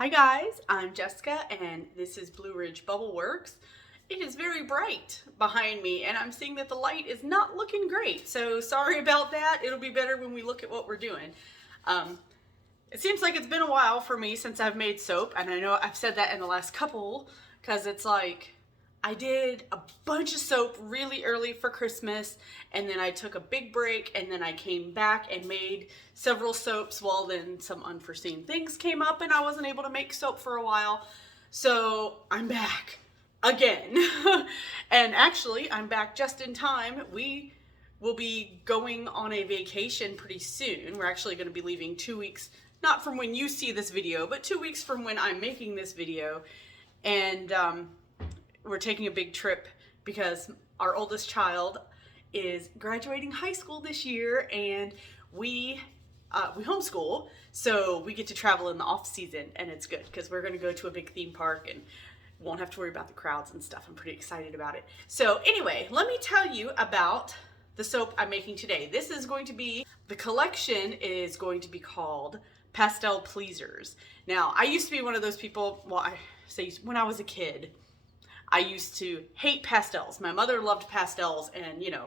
Hi guys, I'm Jessica and this is Blue Ridge Bubble Works. It is very bright behind me and I'm seeing that the light is not looking great. So sorry about that. It'll be better when we look at what we're doing. It seems like it's been a while for me since I've made soap, and I know I've said that in the last couple because it's like I did a bunch of soap really early for Christmas, and then I took a big break, and then I came back and made several soaps. Well, then some unforeseen things came up and I wasn't able to make soap for a while. So I'm back again. And actually I'm back just in time. We will be going on a vacation pretty soon. We're actually going to be leaving 2 weeks, not from when you see this video, but 2 weeks from when I'm making this video. And we're taking a big trip because our oldest child is graduating high school this year, and we homeschool, so we get to travel in the off season, and it's good because we're going to go to a big theme park and won't have to worry about the crowds and stuff. I'm pretty excited about it. So anyway, let me tell you about the soap I'm making today. This is going to be, the collection is going to be called Pastel Pleasers. Now, I used to be one of those people, well, I say when I was a kid, I used to hate pastels. My mother loved pastels, and you know,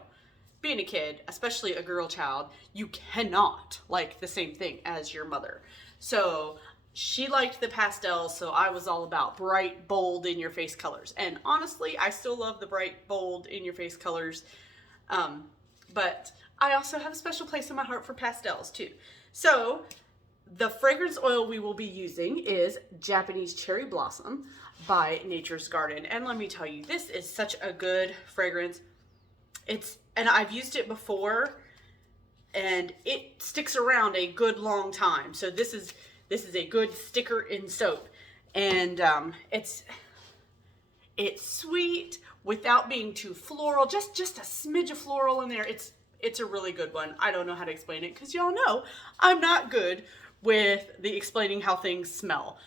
being a kid, especially a girl child, you cannot like the same thing as your mother. So she liked the pastels, so I was all about bright, bold, in-your-face colors. And honestly, I still love the bright, bold, in-your-face colors. But I also have a special place in my heart for pastels too. So the fragrance oil we will be using is Japanese Cherry Blossom by Nature's Garden. And let me tell you, this is such a good fragrance. And I've used it before, and it sticks around a good long time. So this is a good sticker in soap. And it's sweet without being too floral, just a smidge of floral in there. It's a really good one. I don't know how to explain it because y'all know I'm not good with the explaining how things smell.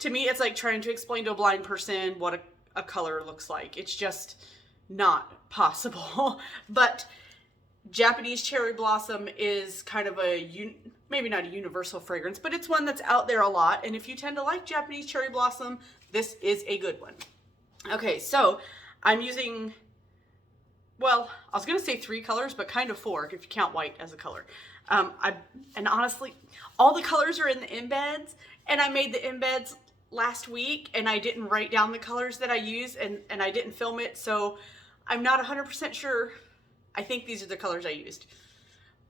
To me, it's like trying to explain to a blind person what a color looks like. It's just not possible. But Japanese Cherry Blossom is kind of maybe not a universal fragrance, but it's one that's out there a lot. And if you tend to like Japanese Cherry Blossom, this is a good one. Okay, so I'm using, well, I was going to say 3 colors, but kind of 4 if you count white as a color. And honestly, all the colors are in the embeds, and I made the embeds last week, and I didn't write down the colors that I use, and I didn't film it, so I'm not 100% sure. I think these are the colors I used,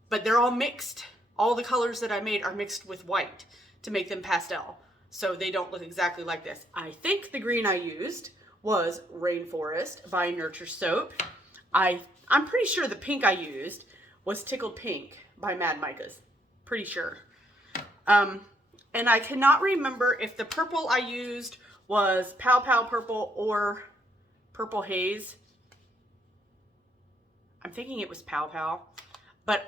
but they're all mixed. All the colors that I made are mixed with white to make them pastel, so they don't look exactly like this. I think the green I used was Rainforest by Nurture Soap. I'm pretty sure the pink I used was Tickled Pink by Mad Micah's. Pretty sure. And I cannot remember if the purple I used was Pow Pow Purple or Purple Haze. I'm thinking it was Pow Pow, but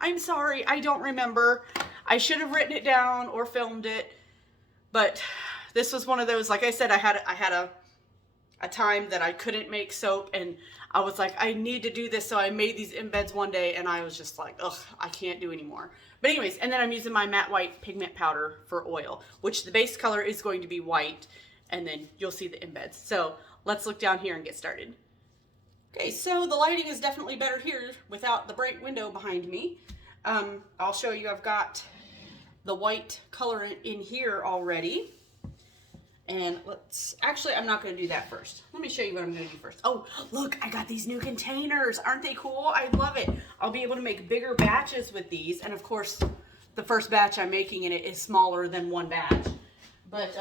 I'm sorry, I don't remember. I should have written it down or filmed it, but this was one of those, like I said, I had a time that I couldn't make soap, and I was like, I need to do this, so I made these embeds one day, and I was just like, ugh, I can't do anymore. But anyways, and then I'm using my matte white pigment powder for oil, which the base color is going to be white, and then you'll see the embeds. So let's look down here and get started. Okay, so the lighting is definitely better here without the bright window behind me. I'll show you, I've got the white color in here already. And actually, I'm not going to do that first. Let me show you what I'm going to do first. Oh, look, I got these new containers. Aren't they cool? I love it. I'll be able to make bigger batches with these. And of course, the first batch I'm making in it is smaller than one batch. But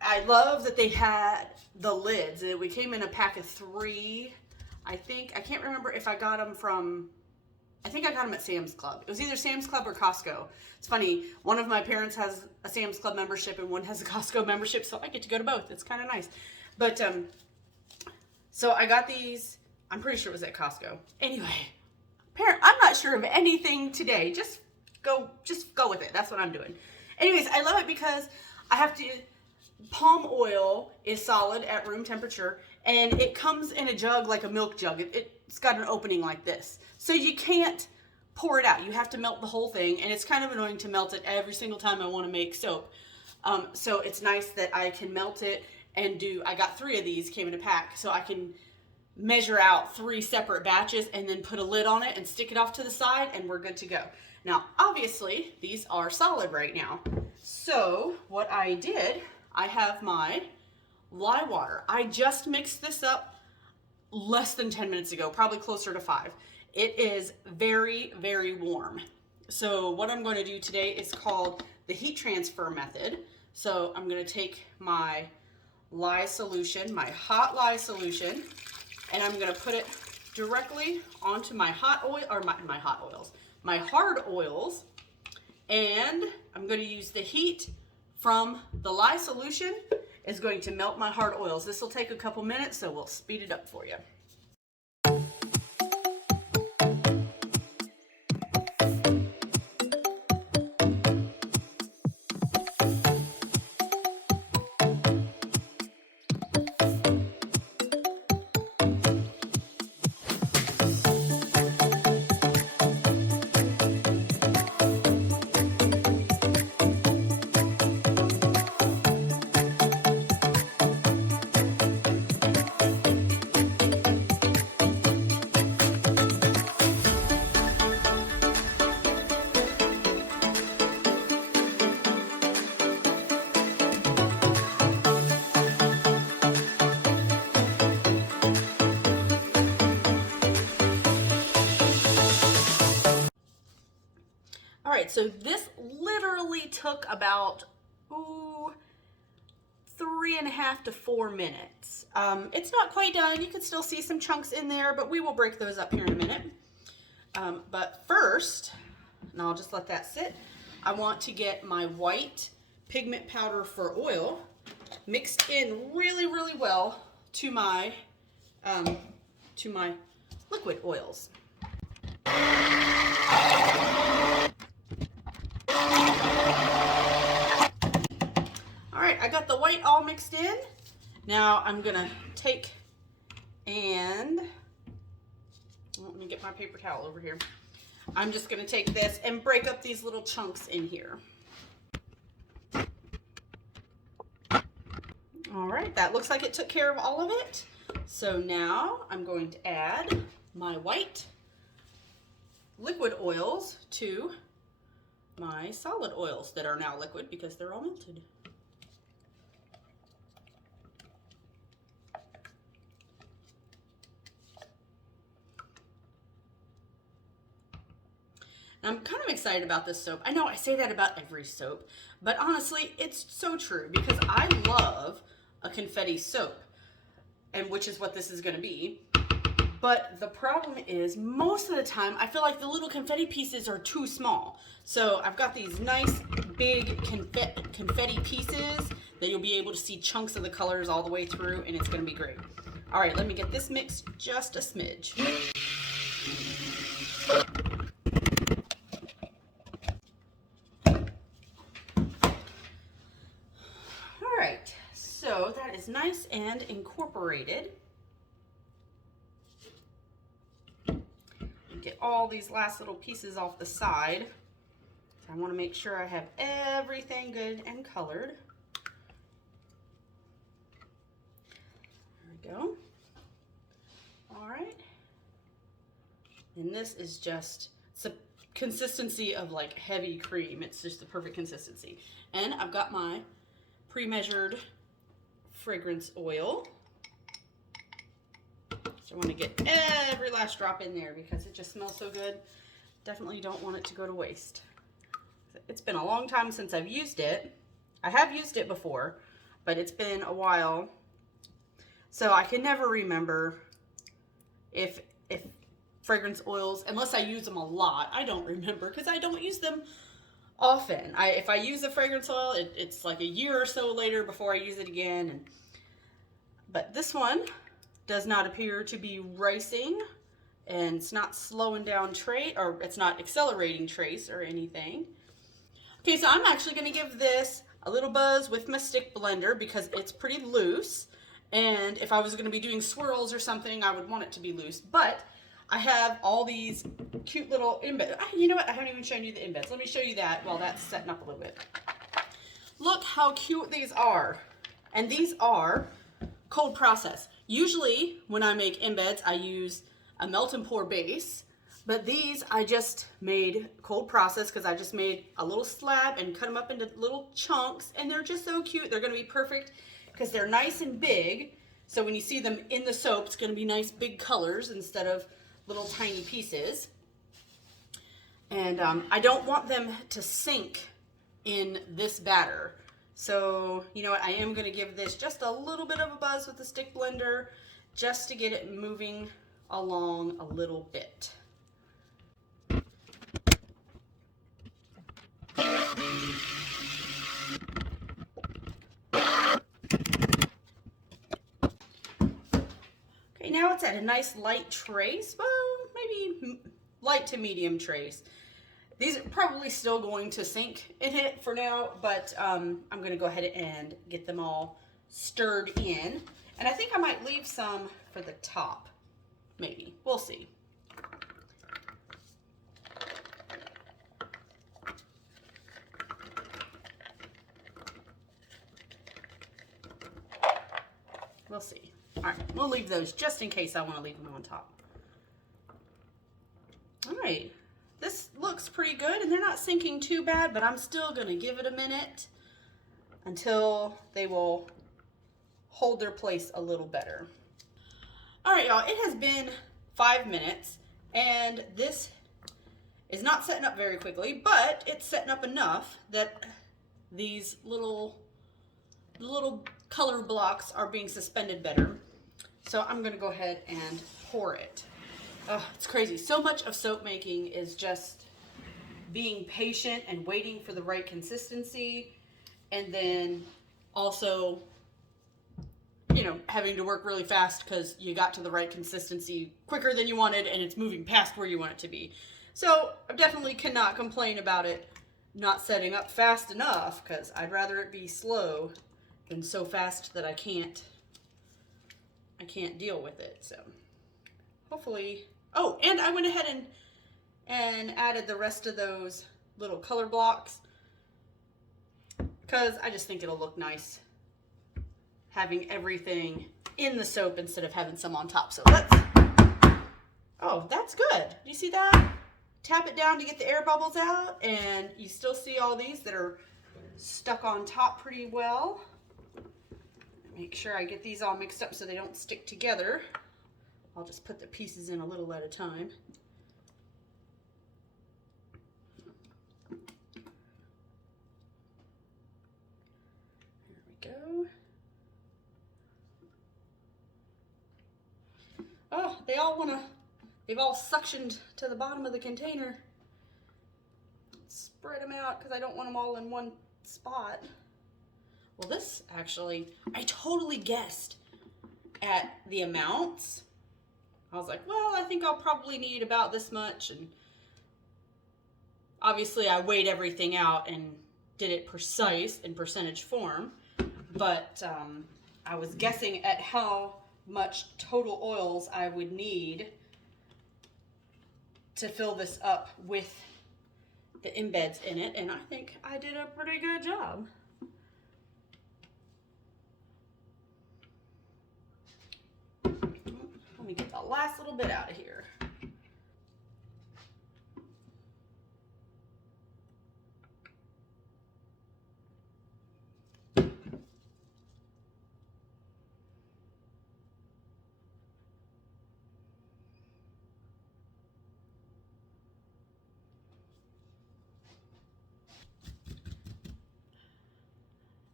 I love that they had the lids. We came in a pack of 3, I think. I can't remember if I got them from, I think I got them at Sam's Club. It was either Sam's Club or Costco. It's funny, one of my parents has a Sam's Club membership and one has a Costco membership, so I get to go to both. It's kind of nice. But, so I got these, I'm pretty sure it was at Costco. Anyway, I'm not sure of anything today. Just go with it. That's what I'm doing. Anyways, I love it because I have to, palm oil is solid at room temperature, and it comes in a jug like a milk jug. It's got an opening like this. So you can't pour it out. You have to melt the whole thing, and it's kind of annoying to melt it every single time I want to make soap. So it's nice that I can melt it and I got 3 of these, came in a pack, so I can measure out 3 separate batches and then put a lid on it and stick it off to the side, and we're good to go. Now, obviously, these are solid right now. So what I did, I have my lye water. I just mixed this up less than 10 minutes ago, probably closer to 5. It is very, very warm. So what I'm going to do today is called the heat transfer method. So I'm going to take my lye solution, my hot lye solution, and I'm going to put it directly onto my hot oil, or my hard oils, and I'm going to use the heat from the lye solution is going to melt my hard oils. This will take a couple minutes, so we'll speed it up for you. All right, so this literally took about 3.5 to 4 minutes. It's not quite done. You can still see some chunks in there, but we will break those up here in a minute. But first, and I'll just let that sit, I want to get my white pigment powder for oil mixed in really, really well to my liquid oils. All right, I got the white all mixed in. Now I'm gonna take and, let me get my paper towel over here. I'm just gonna take this and break up these little chunks in here. All right, that looks like it took care of all of it. So now I'm going to add my white liquid oils to my solid oils that are now liquid because they're all melted. I'm kind of excited about this soap. I know I say that about every soap, but honestly, it's so true because I love a confetti soap, and which is what this is going to be. But the problem is most of the time I feel like the little confetti pieces are too small. So I've got these nice big confetti pieces that you'll be able to see chunks of the colors all the way through, and it's going to be great. All right, let me get this mixed just a smidge. All right, so that is nice and incorporated. Get all these last little pieces off the side. So I want to make sure I have everything good and colored. There we go. All right. And this is just, it's a consistency of like heavy cream. It's just the perfect consistency. And I've got my pre-measured fragrance oil. So I want to get every last drop in there because it just smells so good. Definitely don't want it to go to waste. It's been a long time since I've used it. I have used it before, but it's been a while. So I can never remember if fragrance oils, unless I use them a lot, I don't remember because I don't use them often. If I use a fragrance oil, it's like a year or so later before I use it again. But this one does not appear to be ricing, and it's not slowing down trace, or it's not accelerating trace or anything. Okay, so I'm actually going to give this a little buzz with my stick blender because it's pretty loose, and if I was going to be doing swirls or something, I would want it to be loose, but I have all these cute little embeds. You know what? I haven't even shown you the embeds. Let me show you that while that's setting up a little bit. Look how cute these are. And these are cold process. Usually when I make embeds, I use a melt and pour base, but these I just made cold process because I just made a little slab and cut them up into little chunks, and they're just so cute. They're gonna be perfect because they're nice and big. So when you see them in the soap, it's gonna be nice big colors instead of little tiny pieces. And I don't want them to sink in this batter. So, you know what, I am going to give this just a little bit of a buzz with the stick blender just to get it moving along a little bit. Okay, now it's at a nice light trace, well, maybe light to medium trace. These are probably still going to sink in it for now, but I'm going to go ahead and get them all stirred in. And I think I might leave some for the top, maybe. We'll see. We'll see. All right, we'll leave those just in case I want to leave them on top. All right. This looks pretty good, and they're not sinking too bad, but I'm still going to give it a minute until they will hold their place a little better. All right, y'all, it has been 5 minutes, and this is not setting up very quickly, but it's setting up enough that these little color blocks are being suspended better. So I'm going to go ahead and pour it. Oh, it's crazy. So much of soap making is just being patient and waiting for the right consistency, and then also, you know, having to work really fast because you got to the right consistency quicker than you wanted and it's moving past where you want it to be. So I definitely cannot complain about it not setting up fast enough, because I'd rather it be slow than so fast that I can't deal with it. So hopefully. Oh, and I went ahead and added the rest of those little color blocks because I just think it'll look nice having everything in the soap instead of having some on top. So oh, that's good. Do you see that? Tap it down to get the air bubbles out, and you still see all these that are stuck on top pretty well. Make sure I get these all mixed up so they don't stick together. I'll just put the pieces in a little at a time. There we go. Oh, they've all suctioned to the bottom of the container. Spread them out because I don't want them all in one spot. Well, this actually, I totally guessed at the amounts. I was like, well, I think I'll probably need about this much. And obviously I weighed everything out and did it precise in percentage form. But I was guessing at how much total oils I would need to fill this up with the embeds in it. And I think I did a pretty good job. Let me get the last little bit out of here.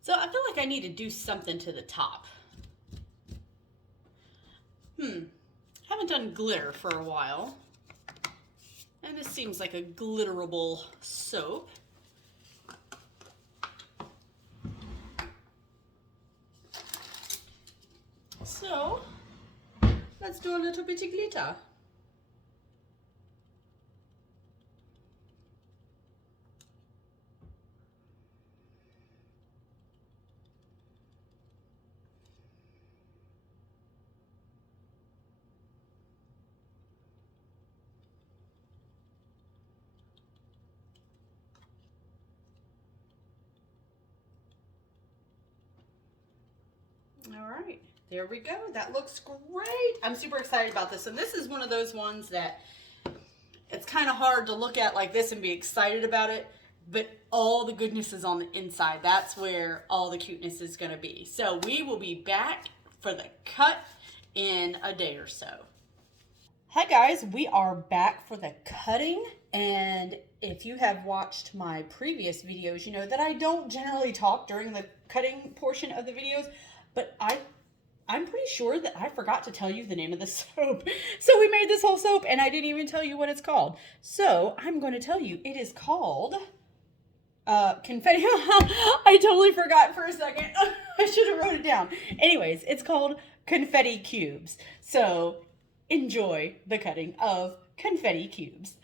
So I feel like I need to do something to the top. Haven't done glitter for a while. And this seems like a glitterable soap. So let's do a little bit of glitter. All right, there we go. That looks great. I'm super excited about this. And this is one of those ones that it's kind of hard to look at like this and be excited about it, but all the goodness is on the inside. That's where all the cuteness is going to be. So we will be back for the cut in a day or so. Hi guys, we are back for the cutting, and if you have watched my previous videos, you know that I don't generally talk during the cutting portion of the videos, but I'm pretty sure that I forgot to tell you the name of the soap. So we made this whole soap and I didn't even tell you what it's called. So I'm going to tell you, it is called Confetti. I totally forgot for a second. I should have wrote it down. Anyways, it's called Confetti Cubes. So enjoy the cutting of Confetti Cubes.